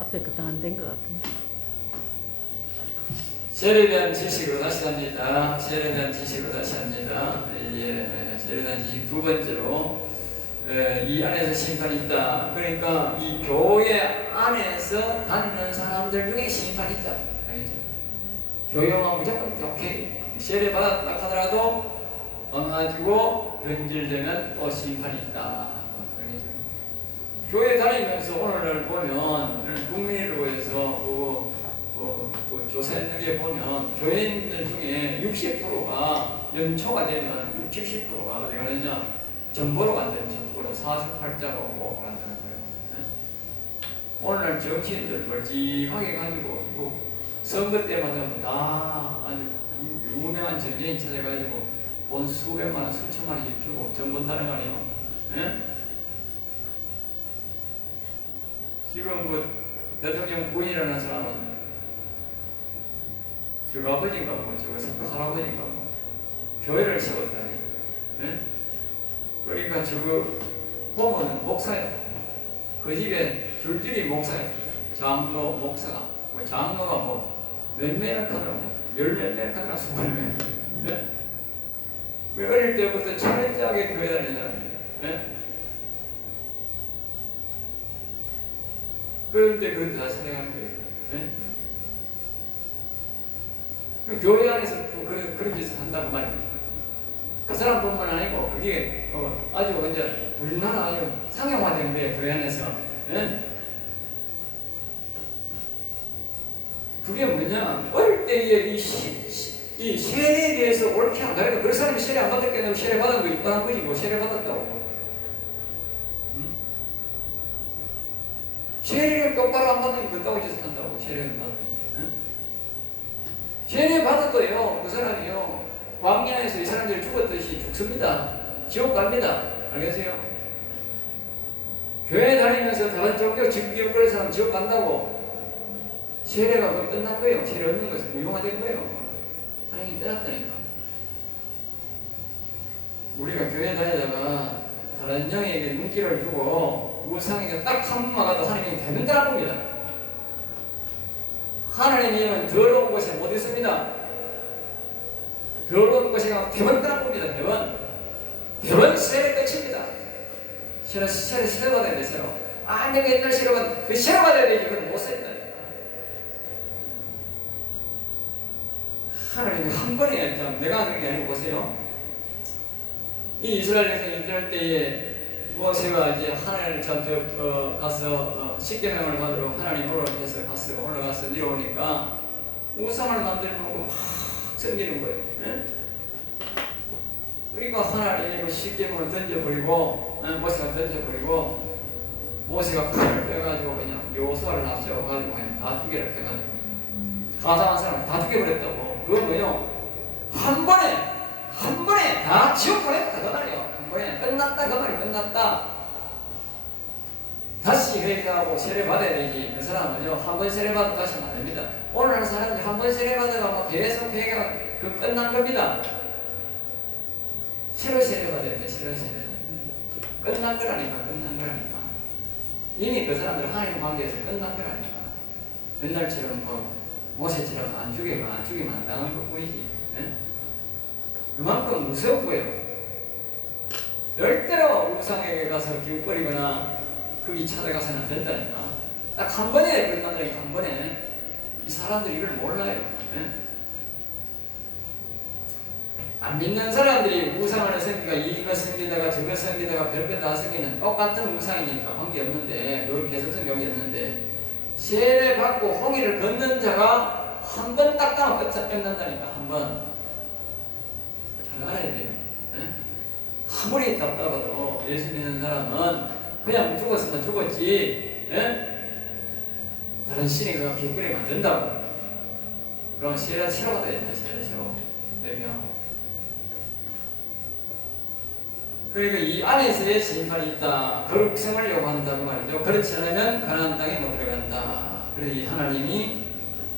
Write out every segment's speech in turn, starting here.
앞에 거 다 안 된 것 같은데. 세례에 대한 지식으로 다시 합니다. 세례에 대한 지식으로 다시 합니다. 세례에 대한 지식 두 번째로 이 안에서 심판이 있다. 그러니까 이 교회 안에서 다니는 사람들 중에 심판이 있다. 알겠죠? 교회만 무조건 오케이. 세례 받았다 하더라도 망가지고 변질되면 또 심판이 있다. 알겠죠? 교회 다니면서 오늘날 보면 국민을 보여서 조사했는 게 보면 교회인들 중에 60%가 연초가 되면 60, 70%가 어디 가느냐? 전보로 간다는 전보로 사주팔자로 뭐 한다는 거예요. 네? 오늘날 정치인들 멀찍하게 가지고 또 선거 때마다 다 아주 유명한 정치인 찾아가지고 돈 수백만 원, 수천만 원씩 주고 전 본다는 거 아니에요? 네? 지금 대통령 부인이라는 사람은 저거 아버지인가 뭐 저거 할아버지인가 뭐 교회를 세웠다니. 네? 그러니까 저거 보면은 목사야. 그 집에 줄줄이 목사야. 장로 목사가 뭐 장로가 몇 명을 하더라고. 열몇 명을 하더라. 20명. 네? 왜 어릴 때부터 철저하게 교회 다니는 사람이에요. 네? 그런데 그것도 다 생각하는 거예요. 네? 교회 안에서 그런 짓을 한다고 말이에요. 그 사람뿐만 아니고 그게 아주 이제 우리나라 아주 상용화되는데 교회 안에서. 네? 그게 뭐냐? 어릴 때의 이 세례에 대해서 옳게 안 가르쳐. 그런 사람이 세례 안 받았겠냐면 세례 받은 거 입반한 거지 뭐 세례 받았다고. 세례를 똑바로 안 받으니 그따구 짓을 한다고 세례를 받고. 세례 받았고요. 그 사람이요. 광야에서 이 사람들이 죽었듯이 죽습니다. 지옥 갑니다. 알겠어요? 교회 다니면서 다른 종교 증기업 그런 사람 지옥 간다고. 세례가 끝난 거예요. 세례 없는 것은 무용화된 거예요. 하나님이 떠났다니까. 우리가 교회 다니다가 다른 영에게 눈길을 주고 우상에게 딱 한 번만 가도 하나님이 대면 떠나봅니다. 하나님은 더러운 곳에 못 있습니다. 더러운 곳에 가면 대번 떠나봅니다. 대번 세례 끝입니다. 세례 받아야 돼. 세례. 내가 옛날 세례 받아. 그 세례 받아야 되지. 그건 못 쓴다니까. 하나님이 한 번에 내가 하는 게 아니고 보세요. 이 이스라엘에서 인터할 때에 모세가 이제 하나님을 가서 십계명을 받으러 하나님 올라가서 내려오니까 우상을 만들고 막 섬기는 거예요. 네? 그러니까 하나님이 십계명을 던져버리고 모세가 던져버리고 모세가 칼을 빼가지고 그냥 요소를 납세워가지고 그냥 다 죽이라 해가지고 가상한 사람을 다 죽여버렸다고. 그건 뭐예요? 한 번에 다 지옥 보냈다 그 말이에요. 한 번에 끝났다 그 말이 끝났다. 다시 회개하고 세례 받아야 되지. 그 사람은요 한 번 세례 받아 다시 안 됩니다. 오늘날 사람들이 한 번 세례 받아가 계속 회개가 끝난 겁니다. 새로 세례 받아야 돼. 새로 세례. 끝난 거라니까. 이미 그 사람들 하나님 관계에서 끝난 거라니까. 옛날처럼 모세처럼 안 죽이면 안 당한 것 뿐이지. 네? 그만큼 무서운 거예요. 절대로 우상에게 가서 기웃거리거나 거기 찾아가서는 안 된다니까. 딱 한 번에 끝난다니까. 한 번에. 이 사람들이 이걸 몰라요. 네? 안 믿는 사람들이 우상을 섬기다가 이거 섬기다가 저거 섬기다가 별것 다 섬기는 똑같은 우상이니까 관계없는데 그걸 계속 섬기는데 세례 받고 홍의를 걷는 자가 한 번 딱 가면 끝난다니까. 한 번. 잘 알아야 돼요. 네? 아무리 답답해도 예수 믿는 사람은 그냥 죽었으면 죽었지. 네? 다른 신이 그가 기웃거리면 안 된다고. 그럼 세례 받아야 된다. 세례 내명하고. 그러니까 이 안에서의 심판이 있다. 거룩성을 요구한다고 말이죠. 그렇지 않으면 가나안 땅에 못 들어간다. 그래서 하나님이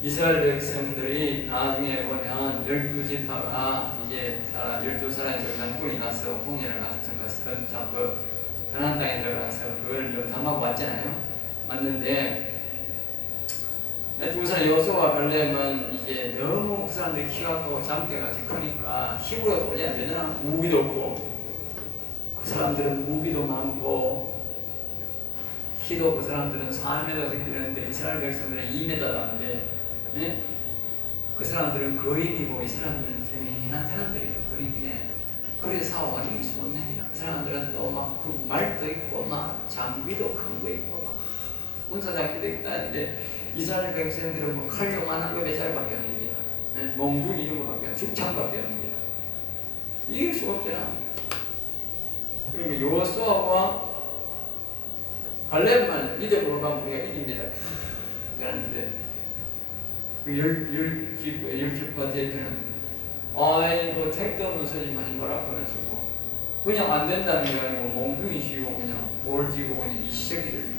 이스라엘 백성들이 나중에 보면 12지파가 이제 12사람이 들어간 꾼이 가서 홍해를 가서 그 가나안 땅에 들어가서 그걸 담하고 왔잖아요. 왔는데 두 사람 여호수아와 갈렙은 이제 너무 그 사람들이 키가 크고 장대가 크니까 힘으로 도저히 안 되잖아. 무기도 없고 그 사람들은 무기도 많고 키도 그 사람들은 4m 되는데 이스라엘 백성들은 2m도 안 돼. 예? 그 사람들은 거인이고 이 사람들은 재미난 사람들이에요. 그러니까 그래서 싸워가 이길 수 없는 거야. 그 사람들은 또 막 말도 있고 막 장비도 큰 거 있고 막 군사 장비도 있다 하는데 이스라엘 백성들은 뭐 칼용만한 거 배살밖에 없는 거야. 예? 몽둥이 이런 거밖에 없는 죽창밖에 없는 거야. 이길 수가 없잖아. 그리고 여호수아와 갈렙만 믿음으로 가면 우리가 이깁니다. 그러는데 그 열집과 대표는 아이고 택도 없는 소리만 뭐라 그러시고 그냥 안 된다는 게 아니고 몽둥이 쥐고 그냥 돌 쥐고 그냥 이 새끼들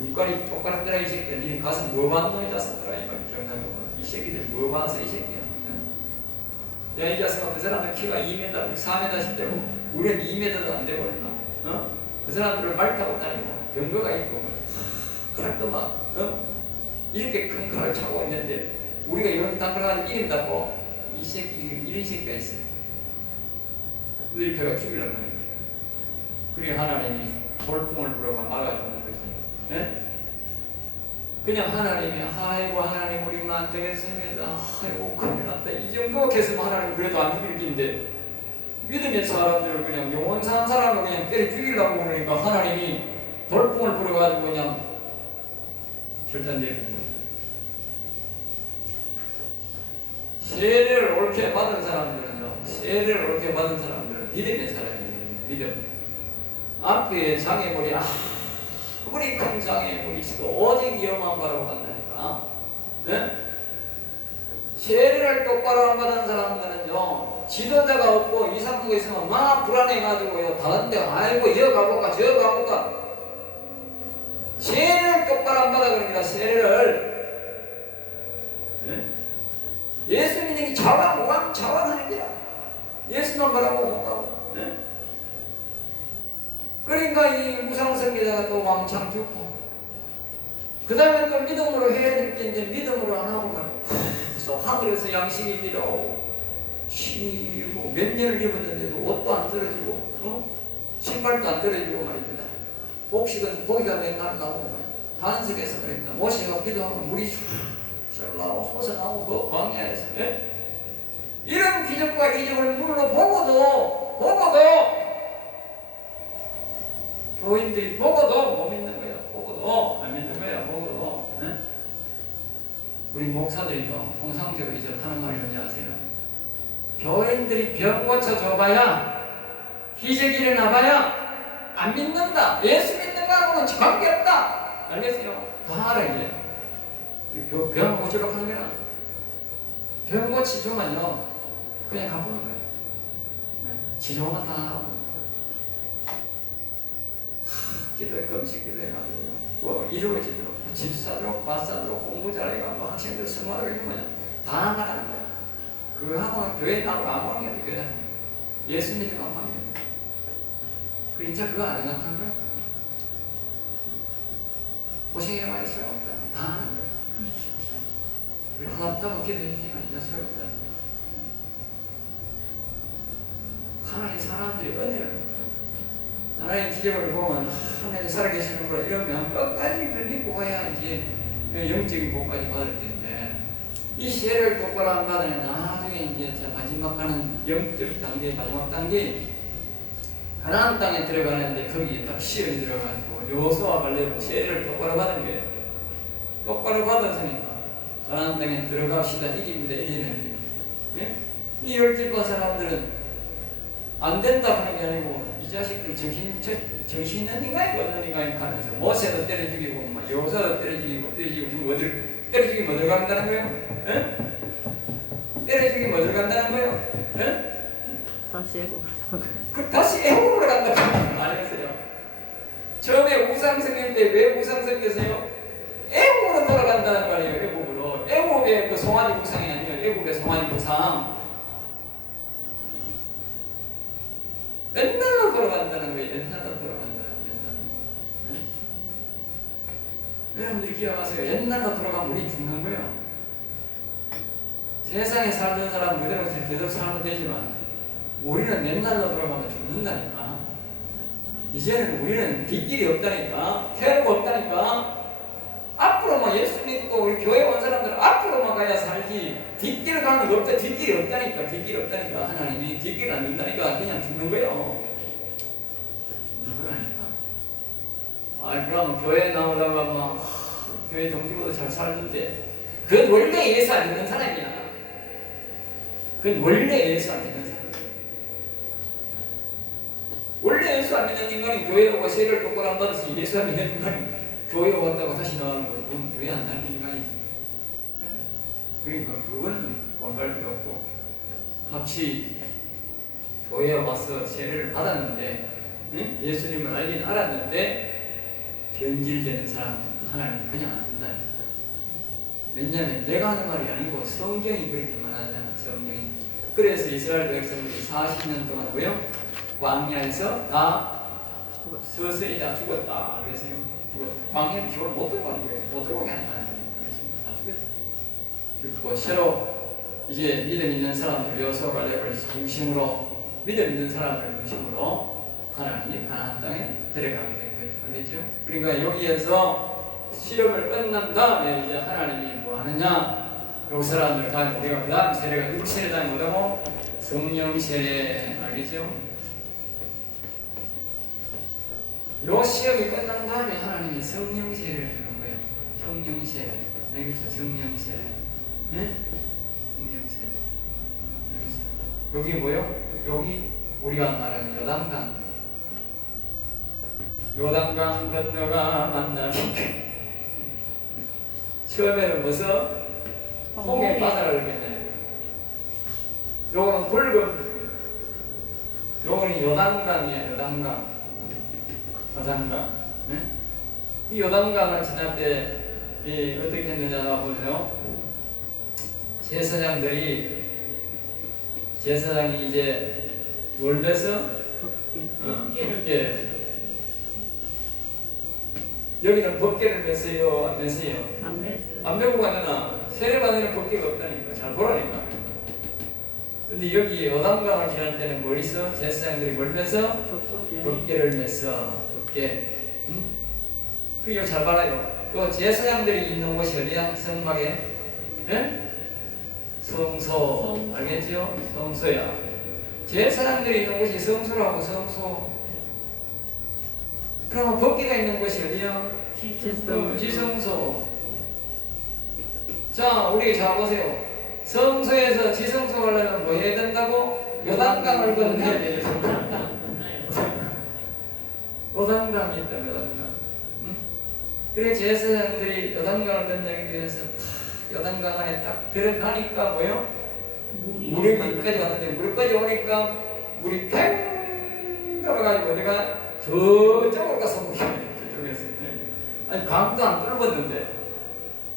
눈깔이 똑바로 떠라 이 새끼야. 니네 가서 뭐 봤노 이 자식들아 이거 정상적으로 이 새끼들 뭐 봤어 이 새끼야. 야 이 자식아 그 사람은 키가 2m 4m씩 되고 우리는 2m도 안 되고 있나? 그 사람들은 말 타고 다니고 병거가 있고 칼도 막 이렇게 큰 칼을 차고 있는데 우리가 이런 단칼을 이긴다고 이 새끼 이런 새끼가 있어. 그들이 배가 죽이려고 하는 거야. 그래 하나님이 돌풍을 불어가 막아주는 거지. 예? 그냥 하나님이 아이고 하나님 우리는 안 되겠습니다. 아이고 큰일 났다. 이 정도 했으면 하나님 그래도 안 죽일 텐데 믿음의 사람들을 그냥 영원한 사람을 그냥 때려 죽이려고 그러니까 하나님이 돌풍을 불어가지고 그냥 결단되는 거예요. 세례를 옳게 받은 사람들은요, 세례를 옳게 받은 사람들은 믿음의 사람이에요. 믿음. 앞에 장애물이 아무리 큰 장애물이 있어도 오직 위험한 바라고 간다니까. 네? 세례를 똑바로 안 받은 사람들은요, 지도자가 없고 2, 3가 있으면 막 불안해가지고요, 다른 데 아이고 여 가볼까 저 가볼까. 세례를 똑바로 안 받아 그럽니다. 세례를. 네? 예수 믿는 게 자왕하는 게야. 예수만 바라고 못 가고. 네? 그러니까 이 우상숭배자가 또 왕창 죽고 그 다음에 또 믿음으로 해야 될 게 있는데 믿음으로 안 하고 또 하늘에서 양식이 내려오고 신이 뭐 몇 년을 입었는데도 옷도 안 떨어지고 신발도 안 떨어지고 말입니다. 곡식은 고기가 왜 날라오고 반석에서 그랬다. 모세가 기도하면 물이 잘 나오고 호서 나오고 그 광야에서 이런 기적과 이적을 눈으로 보고도 교인들이 보고도 못 믿는 거야. 보고도 안 믿는 거야. 보고도. 네? 우리 목사들이 통상적으로 이제 하는 말이 뭔지 아세요? 교인들이 병 고쳐줘봐야 기적이 일어나봐야 안 믿는다. 예수 믿는 거하고는 관계없다. 알겠어요? 다 알아 이제. 병 고치려고 하는 거야. 병 고치주면요 그냥 가보는 거예요. 치료만 다 하고 기도에 금식 기도해가지고요. 뭐 이루어지도록 집 사도록 밭 사도록 공부 잘해가 뭐 학생들 승화를 이루면 다 나가는 거야. 그거하고는 교회 나고 아무 관계 없는 거야. 예수 믿는 거 관계 없는 거야. 그래 이제 그거 안 생각하는 거야. 고생해 많이 소용없다. 다 하는 거야. 우리 하나도 기도해주지만 이제 소용없다. 하나님 사람들이 은혜를 하나님 기적을 보면 하나님 살아계시는 걸 이러면 끝까지 그걸 믿고 가야지 영적인 복까지 받을 텐데 이 세례를 똑바로 안 받으면 나중에 이제 마지막 가는 영적 단계 마지막 단계 가나안 땅에 들어가는데 거기 딱 시험이 들어가지고 여호수아와 갈렙은 세례를 똑바로 받은 거예요. 똑바로 받았으니까 가나안 땅에 들어갑시다 이깁니다 이러는데 예? 이 열집과 사람들은 안 된다 하는 게 아니고 이 자식들 정신 있는 인간이고 없는 인간이 가면서 모세도 때려 죽이고 여호사도 때려 죽이고 때려 죽이면 어딜 간다는 거예요? 에? 때려 죽이면 어딜 간다는 거예요? 에? 다시 애국으로 다시 애국으로 간다는 거 아니겠어요? 처음에 우상성일 때 왜 우상성이었어요? 애국으로 돌아간다는 거 아니에요? 애국으로. 애국의 그 송아지 우상이 아니에요. 애국의 송아지 우상. 맨날로 돌아간다는 거예요. 맨날로 돌아간다는 거예요. 여러분들이 기억하세요. 옛날로 돌아가면 우리 죽는 거예요. 세상에 살던 사람 그대로 계속 살면 되지만 우리는 옛날로 돌아가면 죽는다니까. 이제는 우리는 뒷길이 없다니까. 퇴로가 없다니까. 앞으로만 예수 믿고 우리 교회 온 사람들은 앞으로만 가야 살지 뒷길을 가는 거 없다. 뒷길이 없다니까. 뒷길이 없다니까. 하나님이 뒷길을 안 준다니까. 그냥 죽는 거예요. 죽는 거라니까. 아, 그럼 교회 나오다가 막 교회 동기보다 잘 살던데 그건 원래 예수 안 믿는 사람이야. 그건 원래 예수 안 믿는 사람. 원래 예수 안 믿는 인간이 교회 오고 세례를 똑바로 안 받아서 예수 안 믿는 인간이 교회 왔다가 다시 나가는 걸 그건 교회 안 다니는 인간이지. 그러니까 그거는 원할 필요 없고 같이 교회에 와서 세례를 받았는데 예수님을 알긴 알았는데 변질되는 사람은 하나님 그냥 안 된다. 왜냐하면 내가 하는 말이 아니고 성경이 그렇게 말하잖아. 성경이. 그래서 이스라엘 백성들이 40년 동안 뭐요? 광야에서 다 서서히 다 죽었다. 그래서요. 죽었다. 광야는 기वर 못 들어가는 거예요. 못 들어가게 하는 거예요. 그래서 다 죽었다. 죽고 새로 이제 믿음 있는 사람들 여호수아를 중심으로 믿음 있는 사람을 중심으로 하나님이 가나안 땅에 데려가게 된 거예요. 알겠죠? 그러니까 여기에서 시험을 끝난 다음에 이제 하나님이 뭐 하느냐? 요 사람들 가지고 우리가 그 다음 세례가 누구 세례당이 뭐라고? 성령 세례. 알겠죠? 요 시험이 끝난 다음에 하나님이 성령 세례를 하는 거예요. 성령 세례. 알겠죠? 성령 세례. 네? 성령 세례. 알겠죠? 여기 뭐요? 여기 우리가 말하는 요단강. 요단강 건너가 만나는 처음에는 무슨 홍해 바다를 그랬잖아요. 요거는 붉은 요거는 요단강이에요. 요단강. 요단강. 네? 이 요단강을 지날 때 어떻게 했느냐 보면요. 제사장이 이제 월에서 법계 여기는 법계를 맸어요? 안 맸어요? 안 메고 가잖아. 세례받는 법계가 없다니까. 잘 보라니까. 근데 여기 요단강을 지날 때는 뭘 있어? 제사장들이 뭘 맸어? 법계를 맸어. 법계. 응? 그리고 잘 봐라요. 요 제사장들이 있는 곳이 어디야? 성막에? 예? 성소. 알겠죠? 성소야. 제사장들이 있는 곳이 성소라고. 성소. 그러면 법계가 있는 곳이 어디야? 지성소. 자, 우리 잘 보세요. 성소에서 지성소 가려면 뭐 해야 된다고? 요단강을 건너야 돼요. 요단강이 있다. 요단강. 응? 그래 제사장들이 요단강을 건너기 위해서 요단강 안에 딱 들어가니까 뭐요? 물이 여기까지 왔는데 물까지 오니까 물이 팽 돌아가지고 내가 저쪽으로 가서 저쪽에서 아니 강도 안 뚫었는데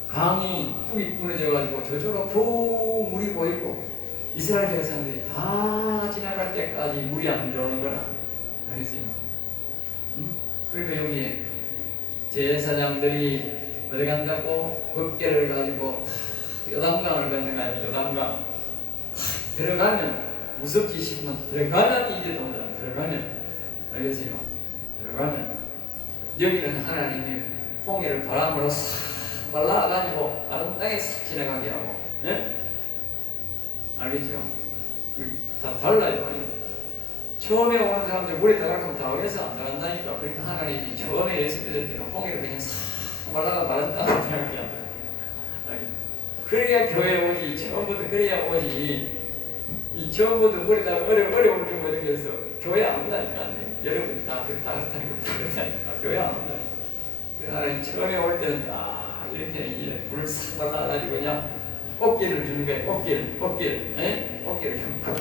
강이 뚝이 끊어져가지고 저쪽으로 푹 물이 보이고 이스라엘 백성들이 다 지나갈 때까지 물이 안 들어오는 거나 알겠어요? 응? 그리고 여기 제사장들이 어디 간다고? 법궤를 가지고 요단강을 건너가야 요단강 들어가면 무섭지 싶으면 들어가면 이제 돈다. 들어가면 알겠어요? 들어가면 여기는 하나님이 홍해를 바람으로 싹 발라가지고 다른 땅에 싹 지나가게 하고, 예? 알겠죠? 다 달라요. 처음에 오는 사람들 물에 들어가면 다 어디서 안 들어간다니까. 그러니까 하나님이 처음에 예수 믿을 때는 홍해를 그냥 싹 발라가 마른 땅으로 지나가게 한다. 그래야 교회 오지. 처음부터 그래야 오지. 이 처음부터 물에다가 어려움을 좀 얻으면서 교회 안 온다니까. 여러분 다 그렇다니까. 교회 안 온다니까. 하나님 처음에 올 때는 딱 이렇게 이제 물을 싹 발라가지고 그냥 꽃길을 주는 거예요. 꽃길. 예? 꽃길을 주는 거.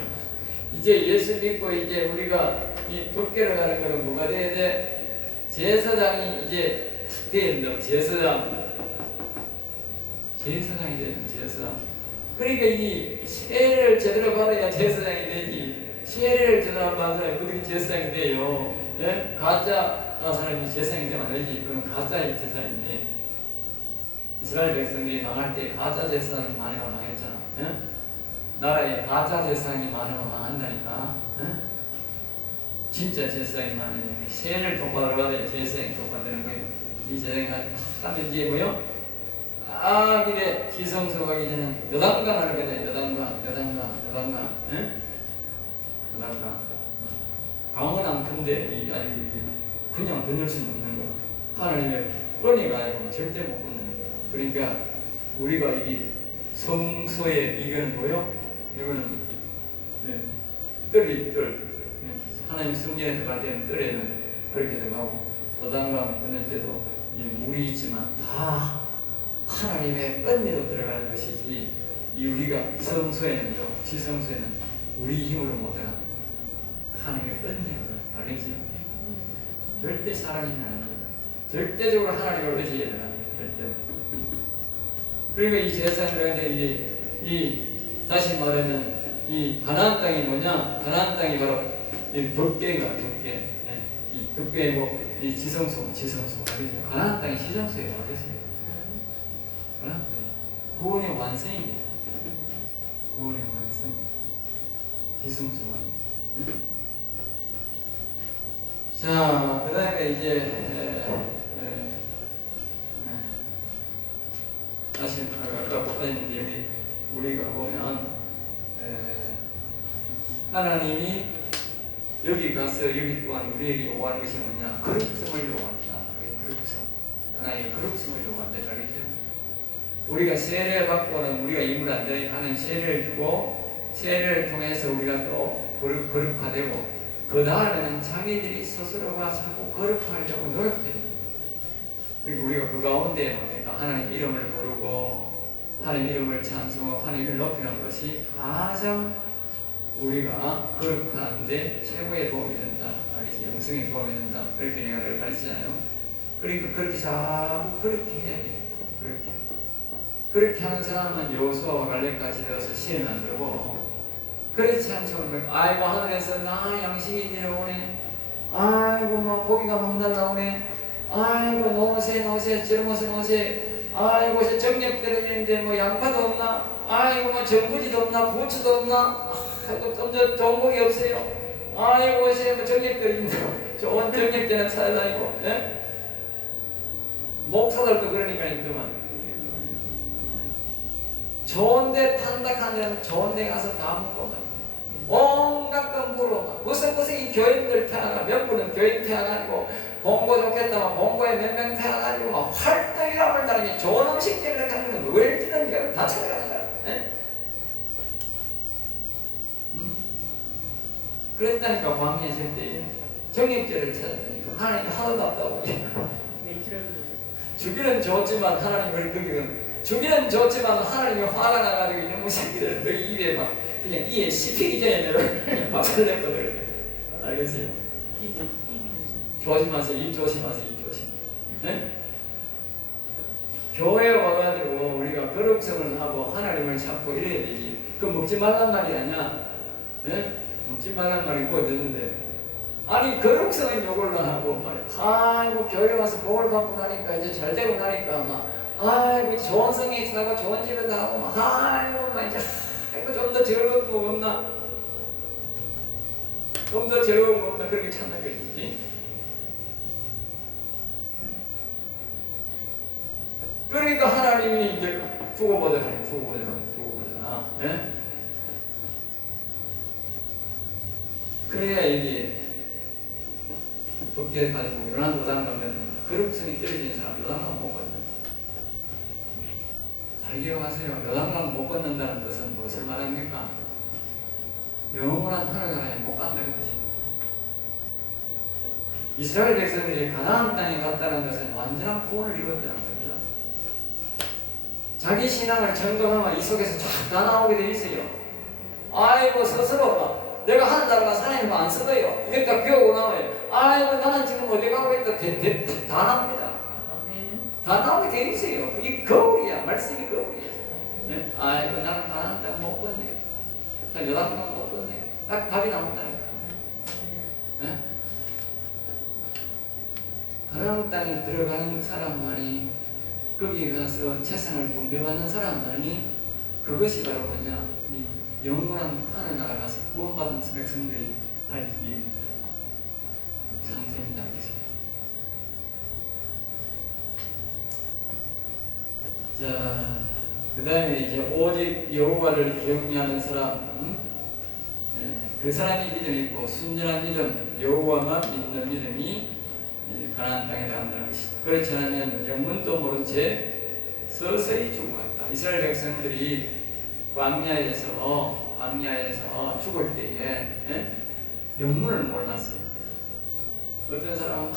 이제 예수 믿고 이제 우리가 이 법궤를 가는 거는 뭐가 돼야 돼? 제사장이 이제 탁 돼야 된다. 제사장이 되는 제사장. 그러니까 이 세례를 제대로 받아야 제사장이 되지. 세례를 제대로 안 받은 사람이 어떻게 제사장이 돼요? 예? 가짜 사람이 제사장이 되면 안 되지. 그럼 가짜의 제사장이지. 이스라엘 백성들이 망할 때 가짜 제사장이 많으면 망했잖아. 예? 나라에 가짜 제사장이 많으면 망한다니까. 예? 진짜 제사장이 많으면 세를 똑바로 받아야 제사장이 똑바로 되는 거예요. 이 제사장이 하면 이제 뭐요? 그래 지성소가기 전에 여단강 하는 거네. 여단강. 예? 여단강. 강은 안 큰데 아니 그냥 건널 수는 없는 거. 하나님의 은혜가 아니고 절대 못 건너는 거. 그러니까 우리가 이 성소에 이거는 뭐요? 이거는 뜰. 하나님 성전에 들어갈 때는 뜰에는 그렇게 들어가고 여단강 건널 때도 이 물이 있지만 다 하나님의 은혜로 들어가는 것이지 이 우리가 성소에는요, 지성소에는 우리 힘으로 못 들어가. 하나님의 은혜로 알겠지? 절대 사랑이 나는 거다. 절대적으로 하나님을 의지해야 된다. 절대. 그러니까 이 제사장들한테 이 다시 말하면 이 가나안 땅이 뭐냐? 가나안 땅이 바로 이 덮개가 덮개. 이 덮개고 이 지성소 알겠죠? 가나안 땅이 지성소예요. 알겠어요? 가나안 땅. 구원의 완성이에요. 구원의 완성. 지성소가. 자, 그 다음에 이제 다시 아까 보다시피 여기 우리가 보면 하나님이 여기 가서 여기 또한 우리에게 요구하는 것이 뭐냐? 거룩성을 요구한다. 거룩성. 하나님의 거룩성을 요구한다. 알겠죠? 우리가 세례 받고는 우리가 임을 안 되니까 하나님 세례를 주고 세례를 통해서 우리가 또 거룩화되고 그 다음에는 자기들이 스스로가 자꾸 거룩하려고 노력해요. 그리고 우리가 그 가운데 뭡니까? 하나님 이름을 부르고 하나님 이름을 찬송하고 하나님을 높이는 것이 가장 우리가 거룩하는데 최고의 도움이 된다. 알겠지? 영성에 도움이 된다. 그렇게 내가 그걸 가르치잖아요. 그러니까 그렇게 자꾸 그렇게 해야 돼요. 그렇게 하는 사람은 여호수아와 갈렙같이 되어서 시험 안 들고 그렇지 않죠. 아이고 하늘에서 나 양식이 내려오네. 아이고 막 고기가 막 날라오네. 아이고 노세 젊어서 노세. 아이고 저 정력 떨어지는데 뭐 양파도 없나? 아이고 뭐 전부지도 없나? 부추도 없나? 아이고 좀 더 좋은 고기 없어요. 아이고 뭐 정력 떨어진다. 좋은 정력대는 찾아다니고. 예? 목사들도 그러니까 그만. 좋은데 판다한 데는 좋은데 가서 다 먹고 가. 온갖 건 물어. 무슨 이 교인들 태어나 몇 분은 교인 태어나고 봉고 좋겠다만 봉고에 몇 명 태어나가지고 막 활동이라고 한다는 게 좋은 음식 때문에 하는 건 왜 지는 게 다 찾아가는 거야. 그랬다니까 왕의 절대 정액죄를 찾았더니 하나님 하나도 없다고. 주기는 좋지만 하나님 왜 거기는 주기는 좋지만 하나님이 화가 나가지고 이놈의 새끼들 너희 입에 막 그냥 이에 씹히기 전에 내가 그냥 박살 냈거든. 알겠어요? 조심하세요. 입 조심하세요. 네? 교회에 와가지고 우리가 거룩성을 하고 하나님을 찾고 이래야 되지. 그 먹지 말란 말이 아니야. 네? 먹지 말란 말이 뭐 되는데 아니 거룩성은 요걸로 하고 말이야. 아이고 교회 와서 복을 받고 나니까 이제 잘 되고 나니까 막 아이고 좋은 성에 있다가 좋은 집에도 하고 막 아이고 막 이제 아이고 좀 더 즐거운 거 없나? 좀 더 즐거운 거 없나? 그렇게 찾는 거지. 그러니까 하나님이 이제 두고 보자. 예? 그래야 이게 덮개 가지고 요난 노당 가면 거룩성이 떨어진 사람 요단강 못 건너. 잘 기억하세요. 요단강 못 건넌다는 뜻은 무엇을 말합니까? 영원한 하늘나라에 못 간다는 뜻입니다. 이스라엘 백성들이 가나안 땅에 갔다는 것은 완전한 구원을 이뤘다는 겁니다. 자기 신앙을 점검하면 이 속에서 쫙 다 나오게 돼 있어요. 아이고 스스로 내가 하는 나라가 하나님 안 쓰고요. 그러니까 비오고 나와요. 아이고 나는 지금 어디 가고 있다. 다 나옵니다. 다 나오게 돼 있어요. 이 거울이야. 말씀이 거울이야. 네? 아이고 나는 가나안 땅 못 건네겠다. 나 요단강 못 건네겠다. 딱 답이 나온다니까. 네? 가나안 땅에 들어가는 사람만이 거기 가서 재산을 분배받는 사람만이 그것이 바로 뭐냐, 이 영원한 하늘 나라 가서 구원받은 백성들이 할 이 상태입니다. 자, 그 다음에 이제 오직 여호와를 경외하는 사람, 그 사람이 믿음이 있고 순전한 믿음, 여호와만 믿는 믿음이 가나안 땅에 들어간다는 것이다. 그렇지 않으면 영문도 모른 채 서서히 죽어간다. 이스라엘 백성들이 광야에서 죽을 때에 영문을 몰랐어요. 어떤 사람은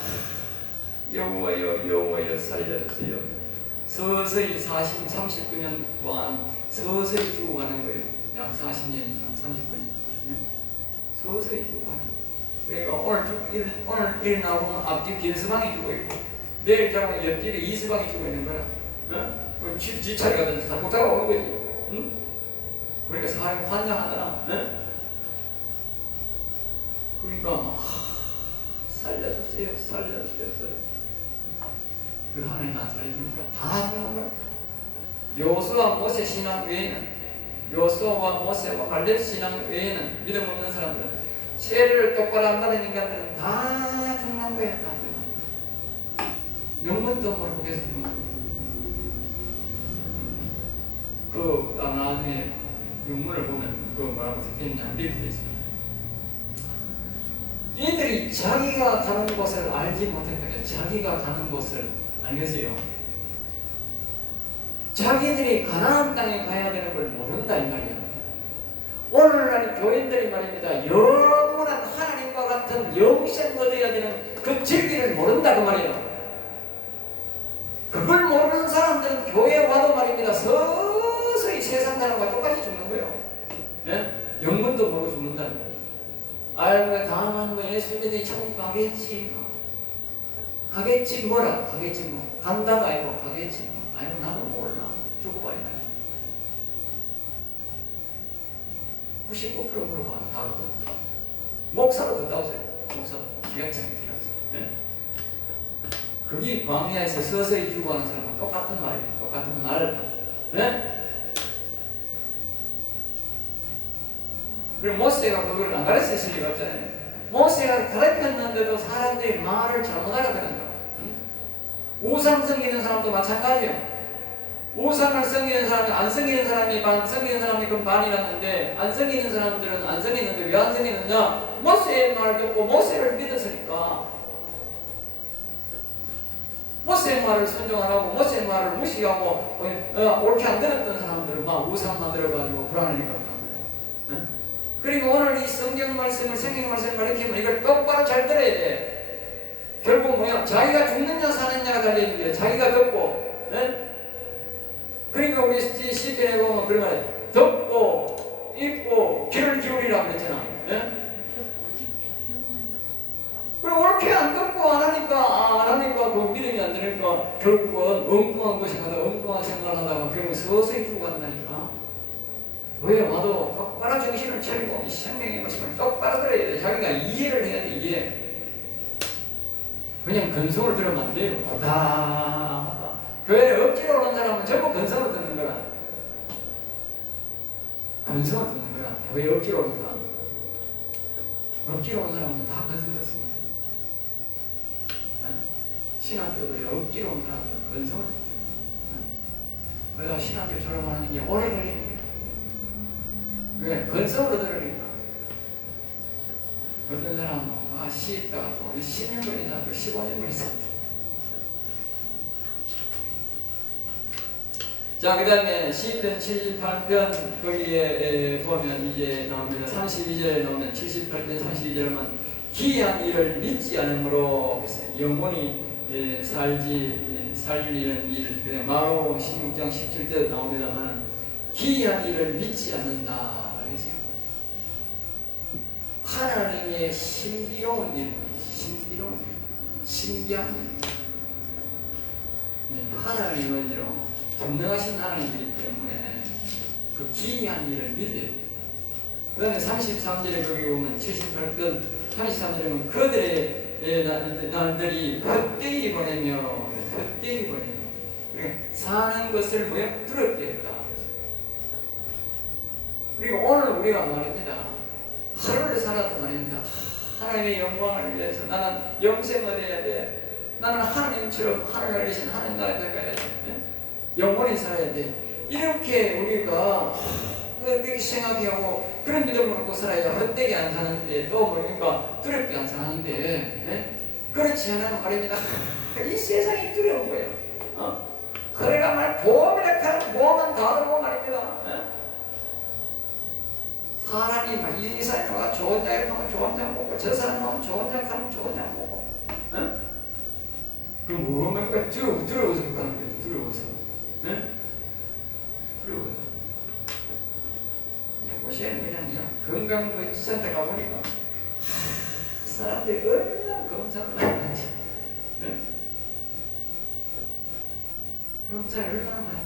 여호와여 여호와여 살려주세요. 서서히 30년 동안 서서히 죽어가는 거예요. 약 40년, 30년. 서서히 죽어가는 거예요. 그러니까 오늘 일어나보면 앞뒤 길서방이 죽어있고 내일 자면 옆집에 이서방이 죽어있는 거야. 지차를 가든지 다 못 따라오는 거지. 응? 그러니까 사람이 환장하더라. 그러니까 살려주세요. 그 하나님 안 살려주는 거야. 다 죽는 거야. 여호수아 모세 신앙 외에는, 여호수아와 모세와 갈렙 신앙 외에는, 믿음 없는 사람들은, 세례를 똑바로 안 받은 인간들은 다 죽는 거야. 다 죽는 거야. 영문도 모르고 계속 죽는 거야. 그 나중에 영문을 보면 그 뭐라고 적혀있냐, 이렇게 되어 있습니다. 이들이 자기가 가는 곳을 알지 못했다. 자기가 가는 곳을 알겠어요. 자기들이 가나안 땅에 가야 되는 걸 모른다 이 말이에요. 오늘날 교인들이 말입니다. 영원한 하나님과 같은 영생 얻어야 되는 그 진리를 모른다 그 말이에요. 그걸 모르는 사람들은 교회에 와도 말입니다. 서서히 세상 사람과 똑같이 죽는 거예요. 예? 영문도 모르고 죽는다는 거예요. 아이고 당한 거 예수 믿으니 천국 가겠지. 가겠지 뭐라? 가겠지 뭐. 간다가 아니고 가겠지 뭐. 아이고 나도 몰라. 죽어봐야 해. 99% 물어봐. 다 그러거든. 목사로 듣다 오세요. 목사. 기각생. 예? 그게 광야에서 서서히 죽어가는 사람과 똑같은 말이에요. 똑같은 말. 예? 그리고 모세가 그걸 안 가르쳤을 리가 없잖아요. 모세가 가르쳤는데도 사람들이 말을 잘못 알아듣는 거야. 우상 섬기는 사람도 마찬가지예요. 우상을 섬기는 사람이 안 섬기는 사람이 반, 섬기는 사람이 그럼 반이랐는데 안 섬기는 사람들은 안 섬기는데 왜 안 섬기느냐? 모세의 말을 듣고 모세를 믿었으니까. 모세의 말을 순종 안 하고 모세의 말을 무시하고 옳게 안 들었던 사람들은 막 우상만 들어가지고 불안하니까 하는 거예요. 그리고 오늘 이 성경 말씀을 가르치면 이걸 똑바로 잘 들어야 돼. 결국 뭐야? 자기가 죽느냐 사느냐가 달려있는 거예요. 자기가 듣고. 그러니까 우리 시편에 보면 그런 말이에요. 듣고 읽고 귀를 기울이라고 그랬잖아. 그리고 옳게 안 듣고 안 하니까 그 믿음이 안 되니까 결국은 엉뚱한 것이 가다가 엉뚱한 생각을 하다가 결국 서서히 죽어간다니까. 왜 와도 똑바로 정신을 차리고 이 성경의 말씀을 똑바로 들어야 돼. 자기가 이해를 해야 돼. 이해. 그냥 근성으로 들으면 안 돼요. 보다 교회에 억지로 오는 사람은 전부 근성으로 듣는 거라. 근성으로 듣는 거라. 교회에 억지로 오는 사람. 억지로 오는 사람은 다 근성 듣습니다. 신학교도 억지로 오는 사람은 근성으로 듣습니다. 그래서 신학교 졸업하는 게 오래 걸리는 거예요. 왜? 근성으로 들으니까. 어떤 사람은 시있다가 또 10년 걸리나 또 15년 걸리잖아. 자, 그 다음에 시편 78편 거기에 보면 이제 나옵니다. 32절에 나오면 78편 32절에만 기이한 일을 믿지 않으므로 영원히 살리는 일. 그냥 마가복음 16장 17절에 나옵니다만 기이한 일을 믿지 않는다. 하나님의 신비로운 일, 신기한 일. 하나님은 전능하신 하나님이기 때문에 그 기이한 일을 믿어요. 그 다음에 33절에 거기 보면 78편 33절에 보면 그들의 날들이 헛되이 보내며 사는 것을 뭐야? 두렵게 했다. 그리고 오늘 우리가 말입니다. 하루를 살아도 말입니다. 하나님의 영광을 위해서 나는 영생을 해야 돼. 나는 하나님처럼 하늘에 계신 하나님 나라에 가야 돼. 영원히 살아야 돼. 이렇게 우리가 그렇게 생각하고 그런 믿음을 갖고 살아야 헛되게 안 사는데 또 뭡니까? 두렵게 안 사는데 그렇지 않으면 말입니다. 이 세상이 두려운 거예요. 그래가 말 보험이라 뭐만 다 들고 말입니다. 사람이 막 이 사람이 좋은 장 하면 좋은 장 보고 저 사람이 하면 좋은 장 하면 좋은 장 보고 그럼 뭐합니까? 두려워서 그러는 거예요. 두려워서 두려워서 보시면 그냥 건강보험센터 가보니까 그 사람들이 얼마나 검사를 많이 하지. 검사를 얼마나 많이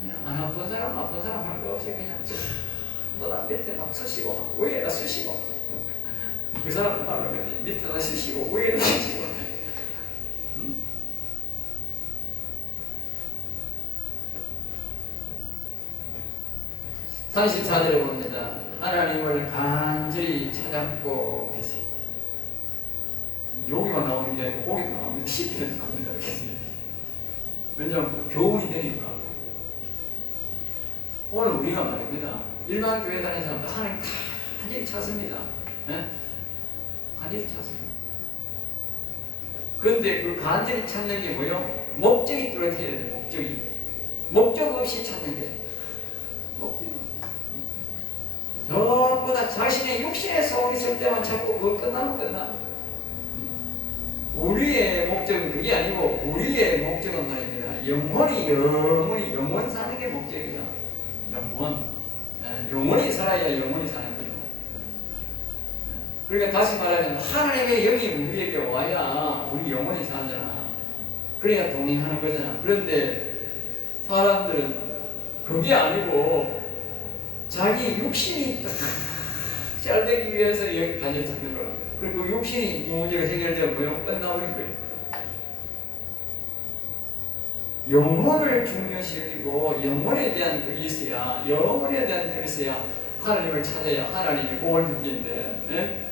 그냥 안 아픈 사람 할 거 없이 그냥 너나 밑에 막 쑤시고 막 위에다 쑤시고 그 사람도 말로 그래 밑에다 쑤시고 위에다 쑤시고 34절에 봅니다. 하나님을 간절히 찾았고 계세요. 여기만 나오는 게 아니고 거기도 나옵니다. 시편에도 나옵니다. 왜냐하면 교훈이 되니까. 오늘 우리가 말입니다. 일반 교회 다니는 사람들 하나님 간절히 찾습니다. 간절히 찾습니다. 그런데 그 간절히 찾는 게 뭐요? 목적이 뚜렷해야 돼요. 목적 없이 찾는 게 목적. 전부 다 자신의 육신의 소원이 있을 때만 찾고 그거 끝나면 끝나. 우리의 목적은 그게 아니고 우리의 목적은 말입니다. 영원 사는 게 목적이야. 영원히 살아야 영원히 사는 거예요. 그러니까 다시 말하면 하나님의 영이 우리에게 와야 우리 영원히 살잖아. 그러니까 동행하는 거잖아. 그런데 사람들은 그게 아니고 자기 육신이 잘 되기 위해서 여기 간절히 찾는 거야. 그리고 육신이 문제가 해결되면 뭐요? 끝나버린 거예요. 영혼을 중요시 여기고 영혼에 대한 그게 있어야 영혼에 대한 그게 있어야 하나님을 찾아야 하나님이 복을 주기인데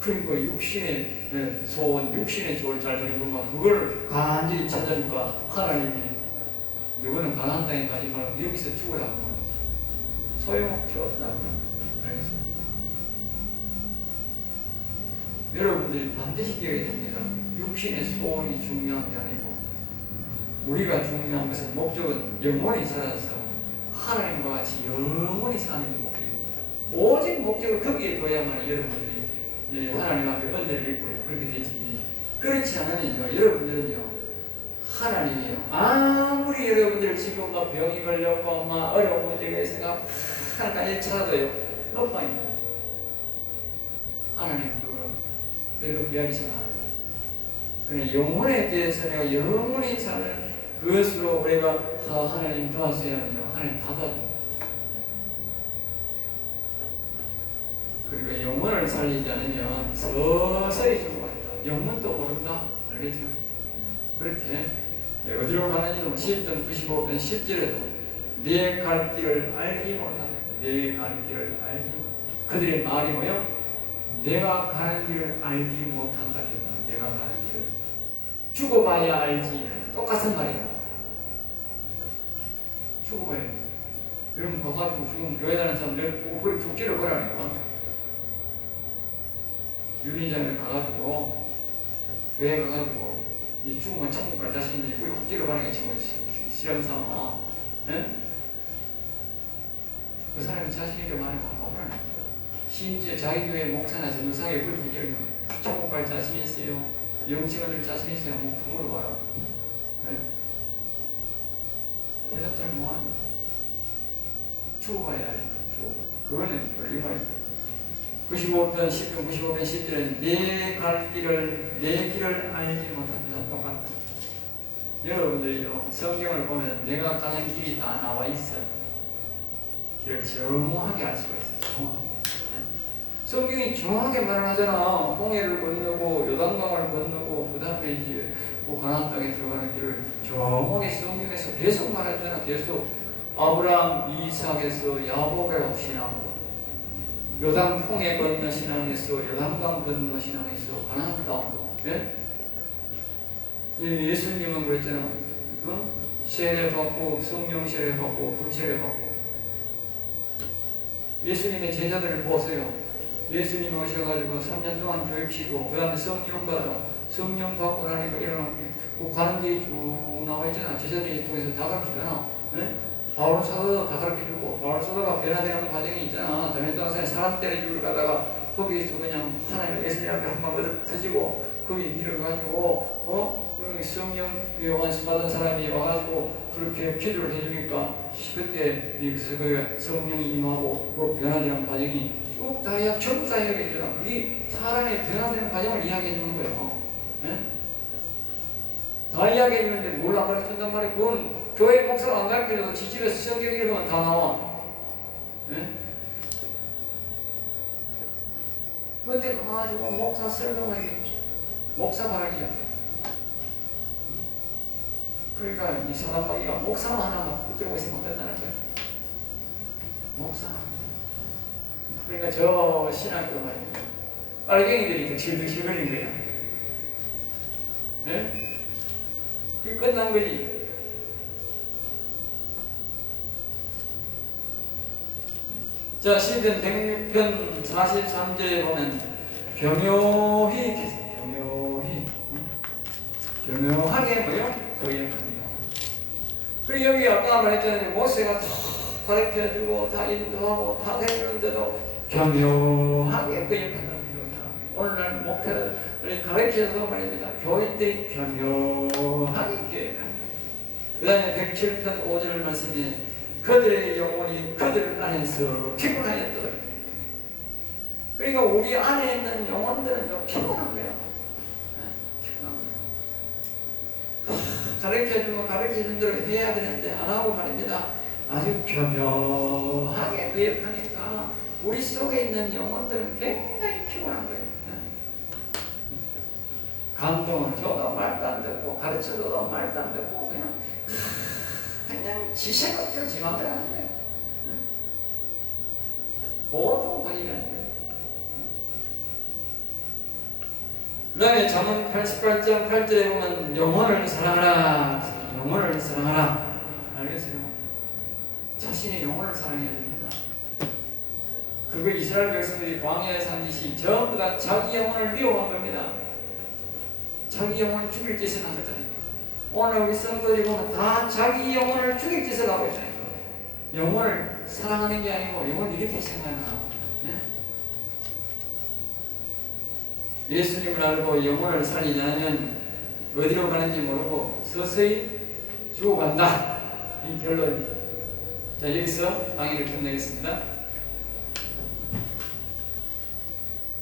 그리고 육신의 소원, 육신의 조를 잘 들고만 그걸 간절히 찾으니까 하나님이 누구는 가나안 땅에 가지 말고 여기서 죽으라고 하는 거지. 소용없이 없다고. 알겠습니다. 여러분들이 반드시 기억해야 됩니다. 육신의 소원이 중요한 게 아니고 우리가 중요한 것은 목적은 영원히 살아서 하나님과 같이 영원히 사는 게 목적이에요. 오직 목적을 거기에 둬야만 여러분들이 하나님 앞에 은혜를 입고요. 그렇게 되지. 그렇지 않으면요. 여러분들은요. 하나님이요. 아무리 여러분들 지금 막 병이 걸렸고 막 어려운 문제가 있으니까 하나님까지 찾아도요. 넉방입니다. 하나님 그거 별로 비하기 생각합니다. 그래 영혼에 대해서 내가 영원히 사는 그것으로 우리가 하나님 도와줘야 하면요. 하나님 다 도와줍니다. 그러니까 영혼을 살리지 않으면 서서히 죽어간다. 영혼도 모른다. 알겠죠? 그렇게 어디로 가는지도 10편 95편 10절에도 내 갈 길을 알지 못한다. 내 갈 길을 알지 못한다. 그들의 말이 뭐요? 내가 가는 길을 알지 못한다. 내가 가는 길을 죽어봐야 알지. 똑같은 말이야. 죽어봐야지. 여러분 가가지고 지금 교회 다니는 사람들 꼭 죽지를 보라니까. 윤희장에 가가지고 교회 가가지고 이 죽으면 천국 갈 자신이 꼭 죽지를 보라는 게 지금 실험상 그 사람이 자신에게 말을 막 가보라니까. 심지어 자기 교회 목사나 전도사에게 그 죽지를 천국 갈 자신이 있어요. 영생을 줄 자신 있어요. 한번 물어봐라. 대답 잘 뭐하냐? 죽어봐야 알지. 그거는 이 말이야. 95편 10편 95편 10절은 내 길을 알지 못한다. 똑같다. 여러분들이요 성경을 보면 내가 가는 길이 다 나와 있어. 길을 정확하게 알 수가 있어. 정확하게. 성경이 정확하게 말을 하잖아. 홍해를 건너고 요단강을 요단강을 건너고 그 다음에 이제 그 가나안 땅에 들어가는 길을 정확히 성경에서 계속 말하잖아. 계속 아브라함, 이삭에서 야곱의 신앙으로, 요단풍에 건너 신앙에서 요단강 건너 신앙에서 가나안 땅으로. 예? 예수님은 그랬잖아. 세례 받고 성령 세례 받고 불 세례 받고. 예수님의 제자들을 보세요. 예수님이 오셔가지고 3년 동안 교육시키고 그 다음에 성령 받아. 성령 받고 나니까 일어나고 가는 길이 쭉 나와 있잖아. 제자들이 통해서 다 가르치잖아. 네? 바울 사도도 다 가르쳐주고, 바울 사도가 변화되는 과정이 있잖아. 다메섹에 사람 때려주러 가다가 거기서 그냥 하나님 예수님 앞에 한번 얻어지고 거기 밀어가지고 그 성령 요한수 받은 사람이 와가지고 그렇게 기도를 해주니까 그때 그 성령이 임하고 그 변화되는 과정이 쭉 다 전부 다 이야기해주잖아. 그게 사람의 변화되는 과정을 이야기해주는 거예요. 네? 다 이야기해주는데 뭘 안 가르친단 말이야. 그건 교회 목사가 안 가르쳐도 지집에서 성경 읽으면 다 나와. 네? 그런데 가가지고 목사 설교가 있겠지. 목사 말하기야. 그러니까 이 사람마귀가 목사만 하나 붙들고 있으면 된다는 거야. 목사. 그러니까 저 신학교 말입니다. 빨갱이들이 득실득실 걸린 거야. 네? 그게 끝난 거지. 자, 시편 106편 43절에 보면 교묘하게 뭐요? 거역합니다. 그리고 여기 아까 말했잖아요. 모세가 다 가르쳐주고 다 인도하고 다 해주는데도 교묘하게 거역한답니다. 오늘날 목표를 가르쳐서 말입니다. 교인들이 교묘하게 거역합니다. 그 다음에 107편 5절 말씀에 그들의 영혼이 그들 안에서 피곤하였다. 그러니까 우리 안에 있는 영혼들은 좀 피곤한 거야. 피곤한 거야. 가르쳐주면 가르치는 대로 해야 되는데 안 하고 말입니다. 아주 교묘하게 거역하니까 우리 속에 있는 영혼들은 굉장히 피곤한 거예요. 감동을 줘도 말도 안 듣고 가르쳐줘도 말도 안 듣고 그냥 지새롭게 지만대로 하는 거예요. 보통 관리하는 거예요. 그 다음에 잠언 88장 8절에 보면 영혼을 사랑하라. 영혼을 사랑하라. 알겠어요? 자신의 영혼을 사랑해야 됩니다. 그거 이스라엘 백성들이 광야에서 한 짓이 전부 다 자기 영혼을 미워한 겁니다. 자기 영혼을 죽일 짓을 한 거잖아요. 오늘 우리 성도들이 보면 다 자기 영혼을 죽일 짓을 하고 있다니까. 영혼을 사랑하는 게 아니고 영혼을 이렇게 생각하나. 네? 예수님을 알고 영혼을 살리냐면 어디로 가는지 모르고 서서히 죽어간다. 이 결론입니다. 자, 여기서 강의를 끝내겠습니다.